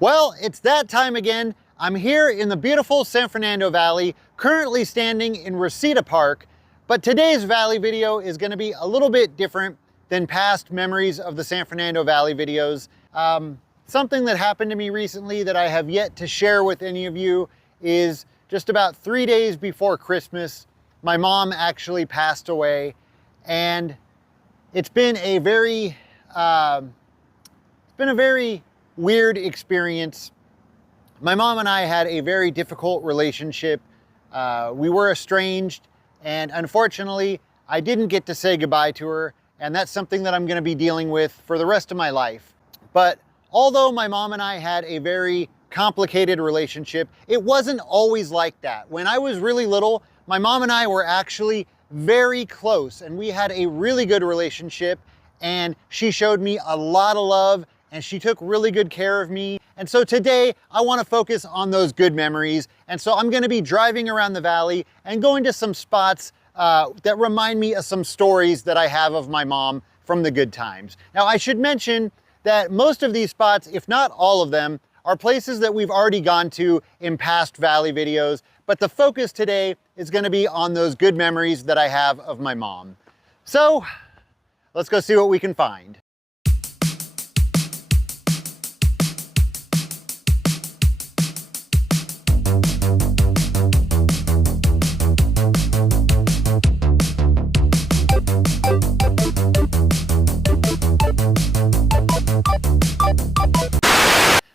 Well, it's that time again. I'm here in the beautiful San Fernando Valley, currently standing in Reseda Park, but today's Valley video is going to be a little bit different than past memories of the San Fernando Valley videos. Something that happened to me recently that I have yet to share with any of you is just about 3 days before Christmas, my mom actually passed away, and it's been a very weird experience. My mom and I had a very difficult relationship. We were estranged, and unfortunately, I didn't get to say goodbye to her, and that's something that I'm going to be dealing with for the rest of my life. But although my mom and I had a very complicated relationship, it wasn't always like that. When I was really little, my mom and I were actually very close, and we had a really good relationship, and she showed me a lot of love, and she took really good care of me. And so today I want to focus on those good memories. And so I'm going to be driving around the valley and going to some spots that remind me of some stories that I have of my mom from the good times. Now, I should mention that most of these spots, if not all of them, are places that we've already gone to in past valley videos, but the focus today is going to be on those good memories that I have of my mom. So let's go see what we can find.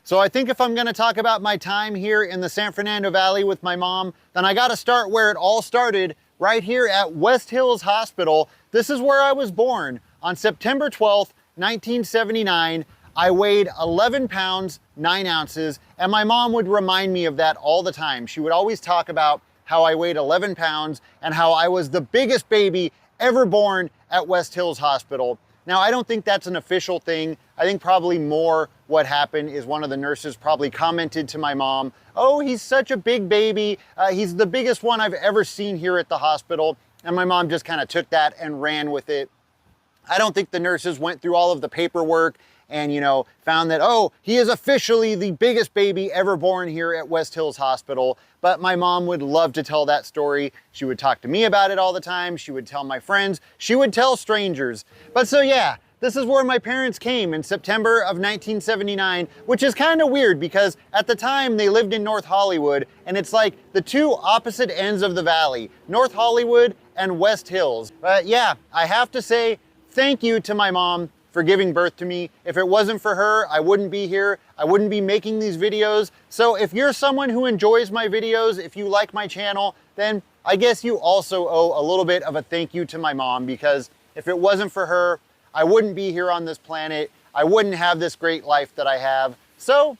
So I think if I'm going to talk about my time here in the San Fernando Valley with my mom, then I got to start where it all started, right here at West Hills Hospital. This is where I was born on September 12th, 1979. I weighed 11 pounds, 9 ounces, and my mom would remind me of that all the time. She would always talk about how I weighed 11 pounds and how I was the biggest baby ever born at West Hills Hospital. Now, I don't think that's an official thing. I think probably more what happened is one of the nurses probably commented to my mom, "Oh, he's such a big baby. He's the biggest one I've ever seen here at the hospital." And my mom just kind of took that and ran with it. I don't think the nurses went through all of the paperwork and, found that, oh, he is officially the biggest baby ever born here at West Hills Hospital. But my mom would love to tell that story. She would talk to me about it all the time. She would tell my friends. She would tell strangers. But so yeah, this is where my parents came in September of 1979, which is kind of weird because at the time they lived in North Hollywood, and it's like the two opposite ends of the valley, North Hollywood and West Hills. But yeah, I have to say thank you to my mom for giving birth to me. If it wasn't for her, I wouldn't be here. I wouldn't be making these videos. So if you're someone who enjoys my videos, if you like my channel, then I guess you also owe a little bit of a thank you to my mom, because if it wasn't for her, I wouldn't be here on this planet. I wouldn't have this great life that I have. So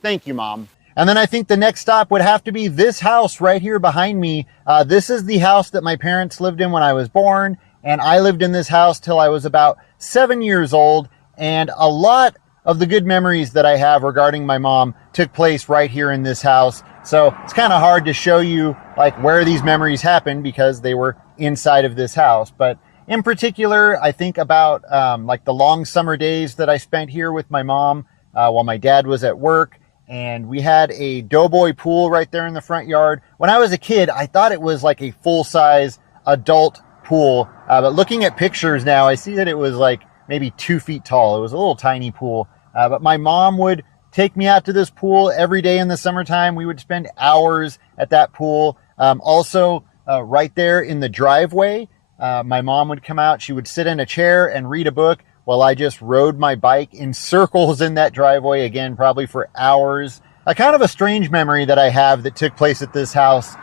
thank you, Mom. And then I think the next stop would have to be this house right here behind me. This is the house that my parents lived in when I was born, and I lived in this house till I was about 7 years old, and a lot of the good memories that I have regarding my mom took place right here in this house. So it's kind of hard to show you like where these memories happened because they were inside of this house. But in particular, I think about like the long summer days that I spent here with my mom while my dad was at work, and we had a doughboy pool right there in the front yard. When I was a kid, I thought it was like a full-size adult pool, but looking at pictures now, I see that it was like maybe 2 feet tall. It was a little tiny pool, but my mom would take me out to this pool every day in the summertime. We would spend hours at that pool. Also, right there in the driveway, my mom would come out. She would sit in a chair and read a book while I just rode my bike in circles in that driveway, again, probably for hours. A kind of a strange memory that I have that took place at this house.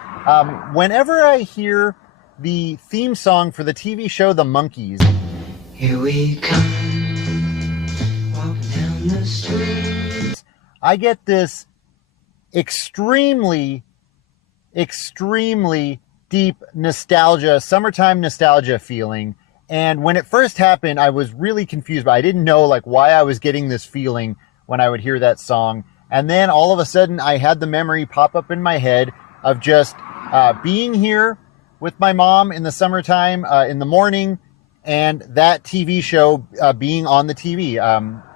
Whenever I hear the theme song for the TV show The Monkees, "Here we come, walking down the street," I get this extremely deep nostalgia, summertime nostalgia feeling. And when it first happened, I was really confused, but I didn't know like why I was getting this feeling when I would hear that song. And then all of a sudden I had the memory pop up in my head of just being here with my mom in the summertime in the morning, and that TV show being on the TV.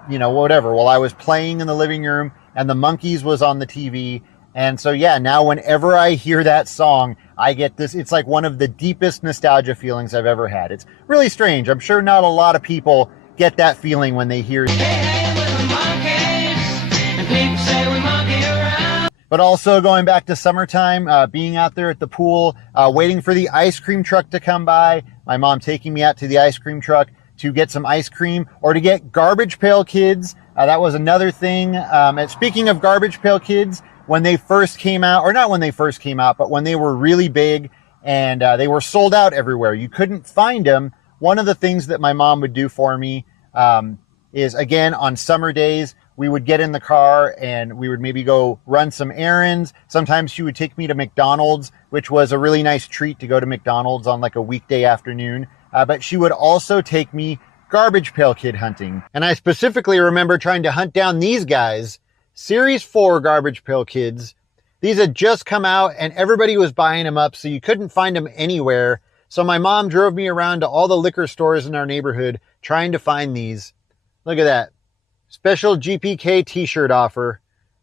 whatever, while I was playing in the living room and the Monkees was on the TV. And so, yeah, now whenever I hear that song, I get this. It's like one of the deepest nostalgia feelings I've ever had. It's really strange. I'm sure not a lot of people get that feeling when they hear it. But also going back to summertime, being out there at the pool, waiting for the ice cream truck to come by, my mom taking me out to the ice cream truck to get some ice cream or to get Garbage Pail Kids. That was another thing. And speaking of Garbage Pail Kids, when they first came out, or not when they first came out, but when they were really big and they were sold out everywhere, you couldn't find them. One of the things that my mom would do for me is, again, on summer days, we would get in the car and we would maybe go run some errands. Sometimes she would take me to McDonald's, which was a really nice treat to go to McDonald's on like a weekday afternoon. But she would also take me Garbage Pail Kid hunting. And I specifically remember trying to hunt down these guys, Series 4 Garbage Pail Kids. These had just come out and everybody was buying them up, so you couldn't find them anywhere. So my mom drove me around to all the liquor stores in our neighborhood trying to find these. Look at that. Special GPK t-shirt offer.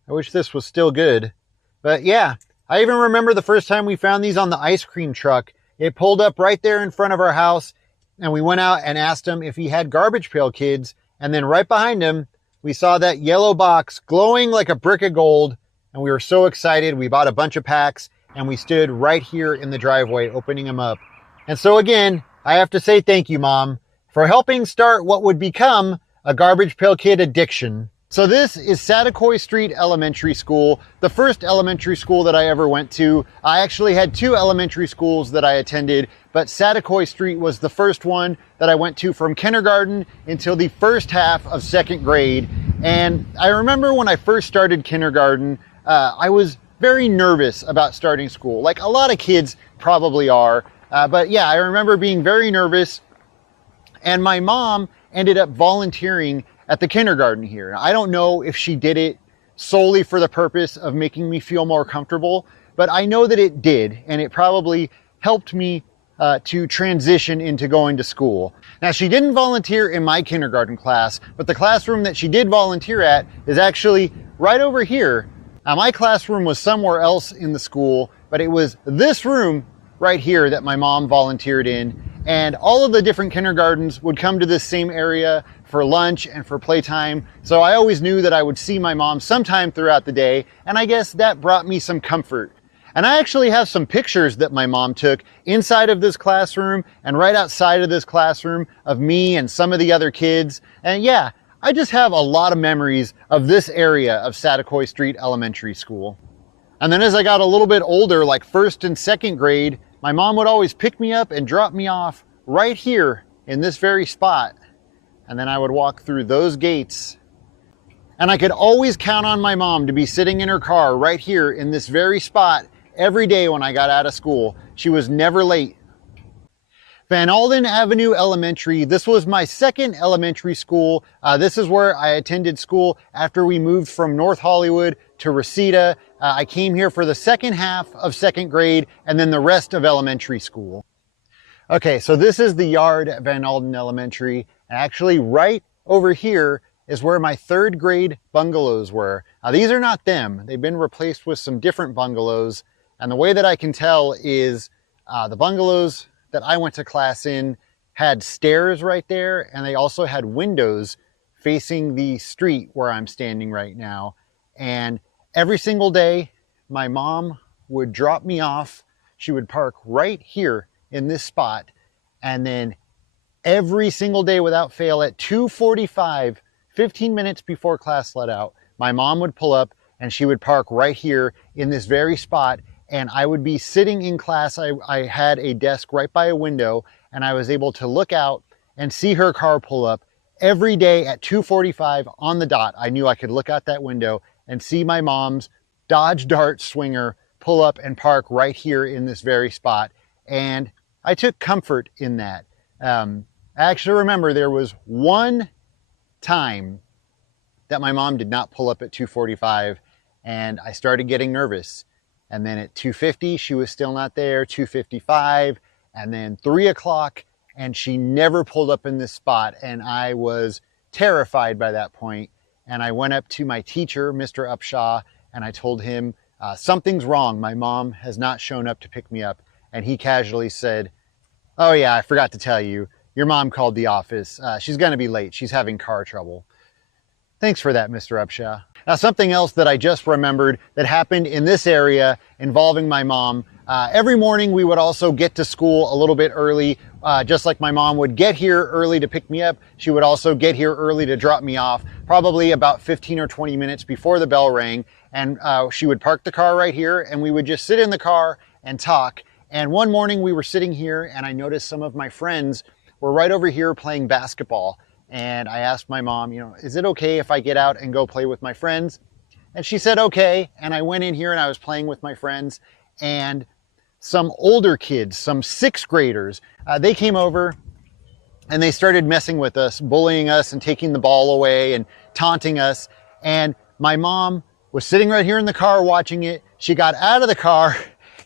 I wish this was still good. But yeah, I even remember the first time we found these on the ice cream truck. It pulled up right there in front of our house, and we went out and asked him if he had Garbage Pail Kids. And then right behind him, we saw that yellow box glowing like a brick of gold. And we were so excited. We bought a bunch of packs, and we stood right here in the driveway opening them up. And so again, I have to say thank you, Mom, for helping start what would become a Garbage Pail Kid addiction. So this is Saticoy Street Elementary School, the first elementary school that I ever went to. I actually had 2 elementary schools that I attended, but Saticoy Street was the first one that I went to from kindergarten until the first half of 2nd grade. And I remember when I first started kindergarten, I was very nervous about starting school, like a lot of kids probably are. But yeah, I remember being very nervous, and my mom ended up volunteering at the kindergarten here. I don't know if she did it solely for the purpose of making me feel more comfortable, but I know that it did, and it probably helped me to transition into going to school. Now, she didn't volunteer in my kindergarten class, but the classroom that she did volunteer at is actually right over here. Now, my classroom was somewhere else in the school, but it was this room right here that my mom volunteered in. And all of the different kindergartens would come to this same area for lunch and for playtime. So I always knew that I would see my mom sometime throughout the day. And I guess that brought me some comfort. And I actually have some pictures that my mom took inside of this classroom and right outside of this classroom of me and some of the other kids. And yeah, I just have a lot of memories of this area of Saticoy Street Elementary School. And then as I got a little bit older, like 1st and 2nd grade, my mom would always pick me up and drop me off right here in this very spot. And then I would walk through those gates. And I could always count on my mom to be sitting in her car right here in this very spot every day when I got out of school. She was never late. Vanalden Avenue Elementary. This was my 2nd elementary school. This is where I attended school after we moved from North Hollywood to Reseda. I came here for the 2nd half of 2nd grade and then the rest of elementary school. Okay, so this is the yard at Vanalden Elementary. Actually, right over here is where my 3rd grade bungalows were. Now, these are not them. They've been replaced with some different bungalows. And the way that I can tell is the bungalows that I went to class in had stairs right there, and they also had windows facing the street where I'm standing right now. And every single day, my mom would drop me off. She would park right here in this spot. And then every single day without fail at 2:45, 15 minutes before class let out, my mom would pull up and she would park right here in this very spot. And I would be sitting in class. I had a desk right by a window, and I was able to look out and see her car pull up every day at 2:45 on the dot. I knew I could look out that window and see my mom's Dodge Dart Swinger pull up and park right here in this very spot. And I took comfort in that. I actually remember there was one time that my mom did not pull up at 2:45, and I started getting nervous. And then at 2:50, she was still not there, 2:55, and then 3 o'clock, and she never pulled up in this spot. And I was terrified by that point, and I went up to my teacher, Mr. Upshaw, and I told him, something's wrong. My mom has not shown up to pick me up. And he casually said, oh yeah, I forgot to tell you, your mom called the office. She's gonna be late. She's having car trouble. Thanks for that, Mr. Upshaw. Now, something else that I just remembered that happened in this area involving my mom. Every morning we would also get to school a little bit early, just like my mom would get here early to pick me up. She would also get here early to drop me off, probably about 15 or 20 minutes before the bell rang. And she would park the car right here, and we would just sit in the car and talk. And one morning we were sitting here, and I noticed some of my friends were right over here playing basketball. And I asked my mom, is it okay if I get out and go play with my friends? And she said, okay. And I went in here and I was playing with my friends, and some older kids, some sixth graders, they came over and they started messing with us, bullying us and taking the ball away and taunting us. And my mom was sitting right here in the car watching it. She got out of the car,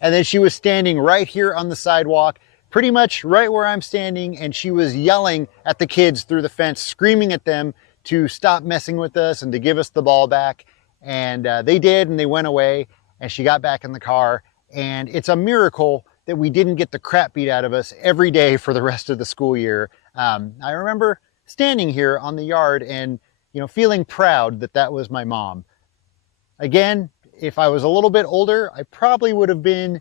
and then she was standing right here on the sidewalk, pretty much right where I'm standing, and she was yelling at the kids through the fence, screaming at them to stop messing with us and to give us the ball back. And they did, and they went away, and she got back in the car. And it's a miracle that we didn't get the crap beat out of us every day for the rest of the school year. I remember standing here on the yard and feeling proud that that was my mom. Again, if I was a little bit older, I probably would have been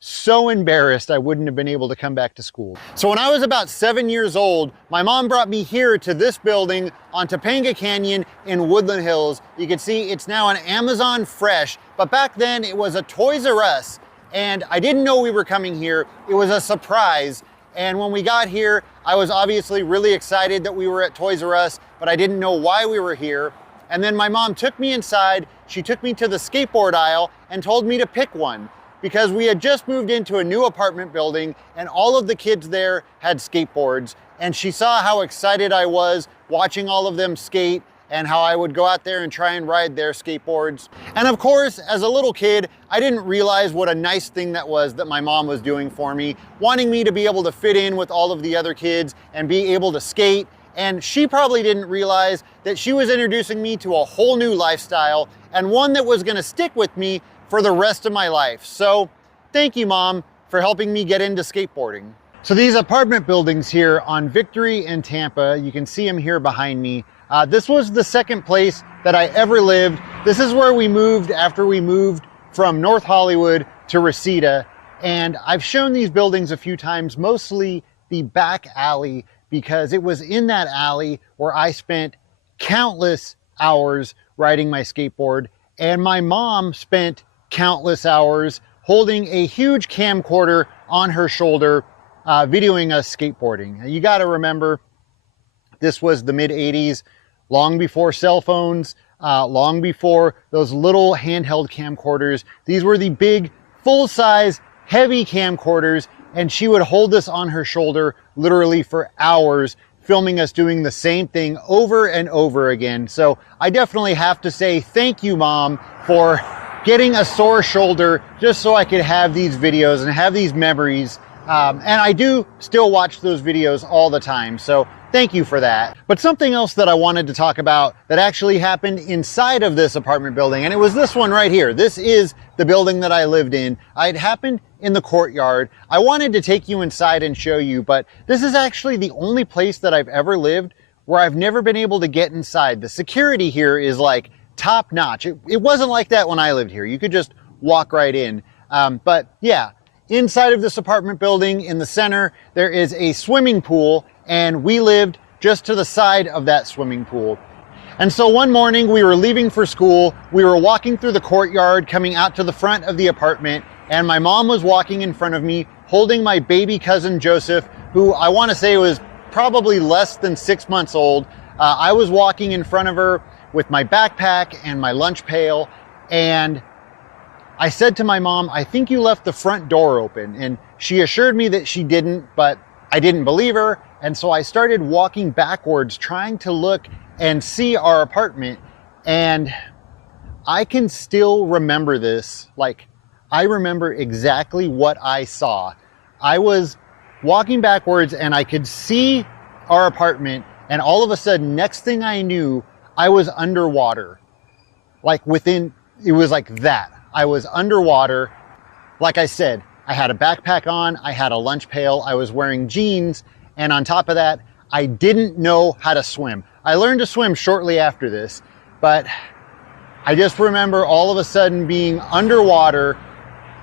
so embarrassed I wouldn't have been able to come back to school. So when I was about 7 years old, my mom brought me here to this building on Topanga Canyon in Woodland Hills. You can see it's now an Amazon Fresh, but back then it was a Toys R Us, and I didn't know we were coming here. It was a surprise. And when we got here, I was obviously really excited that we were at Toys R Us, but I didn't know why we were here. And then my mom took me inside. She took me to the skateboard aisle and told me to pick one, because we had just moved into a new apartment building and all of the kids there had skateboards. And she saw how excited I was watching all of them skate and how I would go out there and try and ride their skateboards. And of course, as a little kid, I didn't realize what a nice thing that was that my mom was doing for me, wanting me to be able to fit in with all of the other kids and be able to skate. And she probably didn't realize that she was introducing me to a whole new lifestyle, and one that was gonna stick with me for the rest of my life. So thank you, Mom, for helping me get into skateboarding. So these apartment buildings here on Victory and Tampa, you can see them here behind me. This was the second place that I ever lived. This is where we moved after we moved from North Hollywood to Reseda. And I've shown these buildings a few times, mostly the back alley, because it was in that alley where I spent countless hours riding my skateboard, and my mom spent countless hours holding a huge camcorder on her shoulder, videoing us skateboarding. Now, you got to remember, this was the mid-'80s, long before cell phones, long before those little handheld camcorders. These were the big, full-size, heavy camcorders, and she would hold this on her shoulder literally for hours, filming us doing the same thing over and over again. So I definitely have to say thank you, Mom, for getting a sore shoulder just so I could have these videos and have these memories. And I do still watch those videos all the time, so thank you for that. But something else that I wanted to talk about that actually happened inside of this apartment building, and it was this one right here. This is the building that I lived in. It happened in the courtyard. I wanted to take you inside and show you, but this is actually the only place that I've ever lived where I've never been able to get inside. The security here is like top notch. It wasn't like that when I lived here. You could just walk right in. But yeah, inside of this apartment building in the center, there is a swimming pool, and we lived just to the side of that swimming pool. And so one morning we were leaving for school. We were walking through the courtyard, coming out to the front of the apartment, and my mom was walking in front of me, holding my baby cousin Joseph, who I want to say was probably less than 6 months old. I was walking in front of her with my backpack and my lunch pail, and I said to my mom, I think you left the front door open. And she assured me that she didn't, but I didn't believe her. And so I started walking backwards, trying to look and see our apartment. And I can still remember this. Like, I remember exactly what I saw. I was walking backwards and I could see our apartment, And all of a sudden, next thing I knew, I was underwater. Like it was like that. I was underwater. Like I said, I had a backpack on, I had a lunch pail, I was wearing jeans, and on top of that, I didn't know how to swim. I learned to swim shortly after this, but I just remember all of a sudden being underwater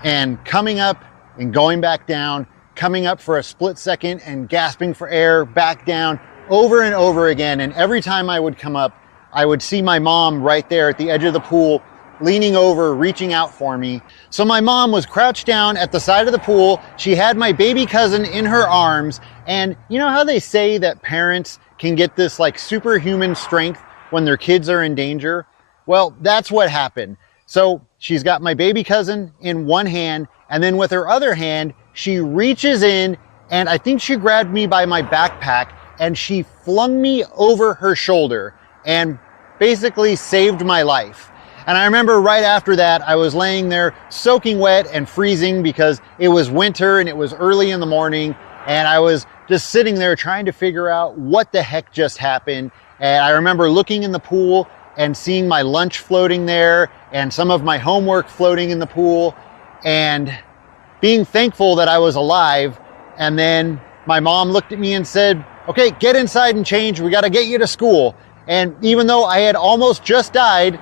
and coming up and going back down, coming up for a split second and gasping for air, back down, over and over again. And every time I would come up, I would see my mom right there at the edge of the pool, leaning over, reaching out for me. So my mom was crouched down at the side of the pool. She had my baby cousin in her arms. And you know how they say that parents can get this like superhuman strength when their kids are in danger? Well, that's what happened. So she's got my baby cousin in one hand, and then with her other hand, she reaches in, and I think she grabbed me by my backpack, and she flung me over her shoulder and basically saved my life. And I remember right after that, I was laying there soaking wet and freezing because it was winter and it was early in the morning. And I was just sitting there trying to figure out what the heck just happened. And I remember looking in the pool and seeing my lunch floating there and some of my homework floating in the pool and being thankful that I was alive. And then my mom looked at me and said, "Okay, get inside and change. We got to get you to school." And even though I had almost just died,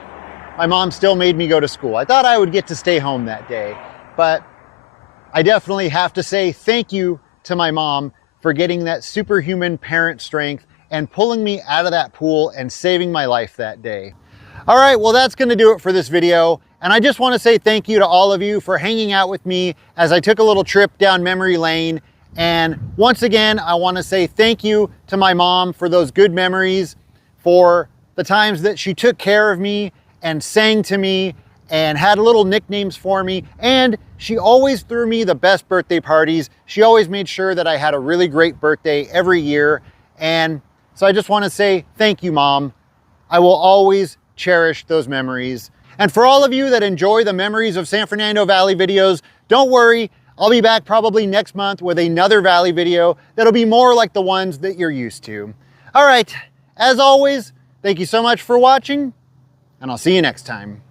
my mom still made me go to school. I thought I would get to stay home that day, but I definitely have to say thank you to my mom for getting that superhuman parent strength and pulling me out of that pool and saving my life that day. All right, well, that's gonna do it for this video. And I just wanna say thank you to all of you for hanging out with me as I took a little trip down memory lane. And once again, I wanna say thank you to my mom for those good memories, for the times that she took care of me and sang to me and had little nicknames for me. And she always threw me the best birthday parties. She always made sure that I had a really great birthday every year. And so I just wanna say thank you, Mom. I will always cherish those memories. And for all of you that enjoy the Memories of San Fernando Valley videos, don't worry, I'll be back probably next month with another Valley video that'll be more like the ones that you're used to. All right, as always, thank you so much for watching, and I'll see you next time.